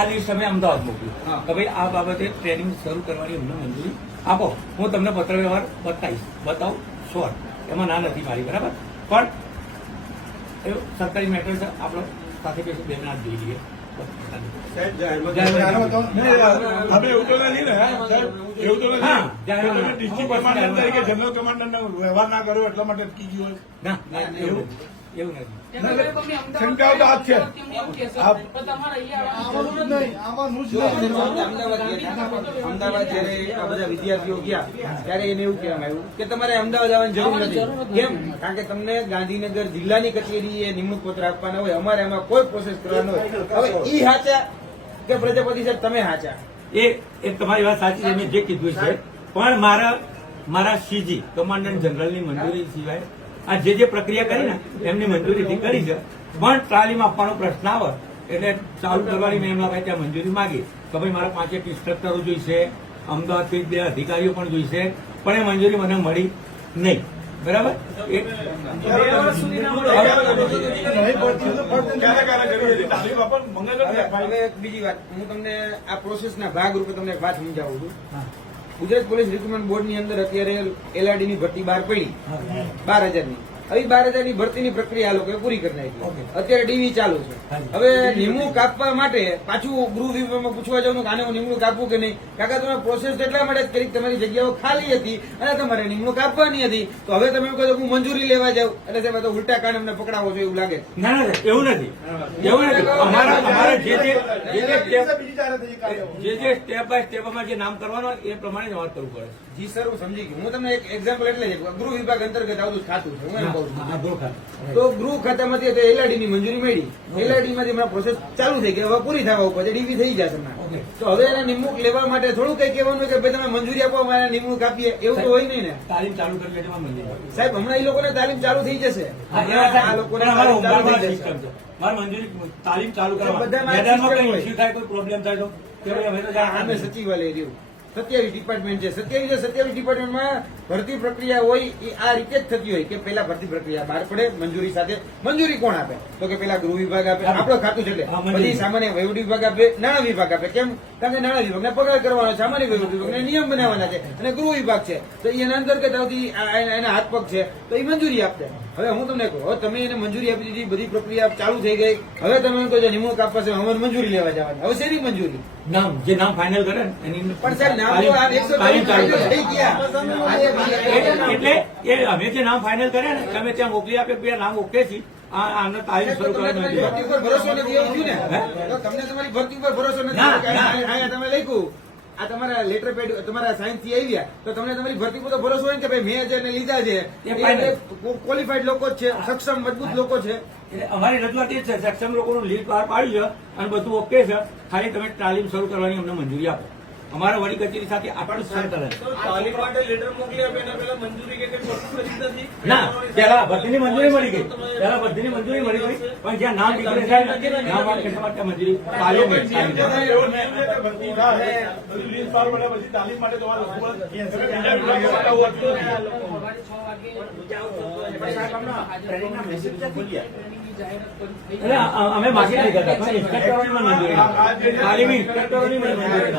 આ લિસ્ટ અમે અમદાવાદ મોકલ્યું કે ભાઈ આ બાબતે ટ્રેનિંગ શરૂ કરવાની અમને મંજૂરી આપો. હું તમને પત્ર વ્યવહાર બતાવીશ. બતાવું. શ્યોર એમાં ના નથી મારી બરાબર? પણ એ સરકારી મેટર છે. આપણે સાથે બેસી બે જણા જોઈ લઈએ. ને કમાન્ડર તરીકે જનરલ કમાન્ડરનો વ્યવહાર ના કર્યો એટલા માટે અટકી ગયો હોય. ના ના એવું નથી. અમદાવાદ જયારે આ બધા વિદ્યાર્થીઓ ગયા ત્યારે એને એવું કહેવામાં આવ્યું કે તમારે અમદાવાદ આવવાની જરૂર નથી. કેમ? કારણ કે તમને ગાંધીનગર જિલ્લાની કચેરીએ નિમણૂક પત્ર આપવાના હોય અમારે એમાં કોઈ પ્રોસેસ કરવાનો હોય. હવે ઈ હાચા કે પ્રજાપતિ સાહેબ તમે હાચા? એ એ તમારી વાત સાચી છે મેં જે કીધું છે. પણ મારા મારા સીજી કમાન્ડન્ટ જનરલની મંજૂરી સિવાય આ જે જે પ્રક્રિયા કરી ને એમની મંજૂરીથી કરી છે. પણ ટ્રાલીમાં આપવાનો પ્રશ્ન આવે. એટલે ચાલુ કરવાની મેં એમના ભાઈ ત્યાં મંજૂરી માંગી કે ભાઈ મારા પાંચેક ઇન્સ્ટ્રક્ટરો જોઈશે અમદાવાદથી બે અધિકારીઓ પણ જોઈશે પણ એ મંજૂરી મને મળી નહીં. બરાબર? બીજી વાત. હું તમને આ પ્રોસેસના ભાગ રૂપે તમને એક વાત સમજાવું છું. ગુજરાત પોલીસ રિક્રુટમેન્ટ બોર્ડની અંદર અત્યારે એલઆરડીની ભરતી બહાર પડી. બાર હજારની. હવે બાર હજારની ભરતીની પ્રક્રિયા આ લોકોએ પૂરી કરી નાખી. અત્યારે ડીવી ચાલુ છે. હવે નિમણૂક કાપવા માટે પાછું ગૃહ વિભાગમાં પૂછવા જવાનું કે આને હું નિમણૂક આપવું કે નહીં? કાકા તમે પ્રોસેસ એટલા માટે જ કરી તમારી જગ્યાઓ ખાલી હતી અને તમારે નિમણૂક આપવાની હતી. તો હવે તમે એમ કહો હું મંજૂરી લેવા જાઉં. અને તમે તો ઉલટા કાન અમને પકડાવો છો એવું લાગે ના ના એવું નથી. એવું નથી. અમારા અમારા જે જે જે સ્ટેપ બાય સ્ટેપ અમારે જે નામ કરવાનો એ પ્રમાણે જ વાત કરવું પડે. જી સર હું સમજી ગયું. હું તમને એક એક્ઝામ્પલ એટલે ગૃહ વિભાગ અંતર્ગત આવતું ખાતું છે. હું. તો ગૃહ ખાતામાંથી એલઆરડી ની મંજૂરી મળી. એલઆરડી માંથી હમણાં પ્રોસેસ ચાલુ થઈ ગઈ હવે પૂરી થવા ઉપર છે. ડીવી થઈ જશે તો હવે એને નિમણૂક લેવા માટે થોડું કઈ કહેવાનું કે ભાઈ તમે મંજૂરી આપો અમારે નિમણૂક આપીએ. એવું તો હોય નહીં ને. તાલીમ ચાલુ કરી. સાહેબ હમણાં એ લોકોને તાલીમ ચાલુ થઈ જશે. આ લોકોને તાલીમ ચાલુ થઈ જશે. મારે મંજૂરી તાલીમ ચાલુ કરવા system કઈ પ્રોબ્લેમ થાય તો? અમે સચિવાલય રહ્યું. સત્યાવીસ ડિપાર્ટમેન્ટ છે. સત્યાવીસ સત્યાવીસ ડિપાર્ટમેન્ટમાં ભરતી પ્રક્રિયા હોય એ આ રીતે જ થતી હોય કે પેલા ભરતી પ્રક્રિયા બહાર પડે મંજૂરી સાથે. મંજૂરી કોણ આપે? તો કે પેલા ગૃહ વિભાગ આપે આપણો ખાતું છે. બધી સામાન્ય વહીવટી વિભાગ આપે નાણાં વિભાગ આપે. કેમ? કારણ કે નાણાં વિભાગને પગાર કરવાનો સામાન્ય વહીવટી વિભાગને નિયમ બનાવવાના છે. અને ગૃહ વિભાગ છે. તો એના અંતર્ગત આવતી એના હાથ પગ છે. તો એ મંજૂરી આપશે હવે હું તમને કહું તમે એને મંજૂરી આપી દીધી બધી પ્રક્રિયા ચાલુ થઈ ગઈ. હવે તમે કહો છો નિમણૂક આપવા છે હવે મંજૂરી લેવા જવાની. હવે શેની મંજૂરી? નામ જે નામ ફાઇનલ કરે એની પણ ગયા. એટલે એ અમે જે નામ ફાઇનલ કર્યા ને તમે ત્યાં મોકલી આપે બે નામ ઓકે છે. આને તાલીમ શરૂ કરવાની ભરોસો નથી એવું થયું ને? તમને તમારી ભરતી ઉપર ભરોસો નથી તમે લખ્યું આ તમારા લેટર પેડ તમારા સાયન્સથી આવ્યા. તો તમને તમારી ભરતી ઉપર ભરોસો હોય ને કે ભાઈ મેં જેને લીધા છે. ક્વોલિફાઈડ લોકો છે સક્ષમ મજબૂત લોકો છે. એટલે અમારી રજૂઆત એ જ છે સક્ષમ લોકોનું લીડ બહાર પાડ્યું છે અને બધું ઓકે છે. ખાલી તમે તાલીમ શરૂ કરવાની અમને મંજૂરી આપો. અમારા વડી કચેરી સાથે આપણું સ્થાન ના પેલા ભરતીની મંજૂરી મળી ગઈ. પેલા ભરતીની મંજૂરી મળી ગઈ. પણ જ્યાં નામ નીકળે છે નામ મંજૂરી ભરતી થાય, પછી લિસ્ટ બહાર પડે, પછી તાલીમ માટે તમારે અમે માગી લીધા હતા પણ ઇન્સ્પેક્ટરોની મંજૂરી નથી. તાલીમી ઇન્સ્પેક્ટરોની મંજૂરી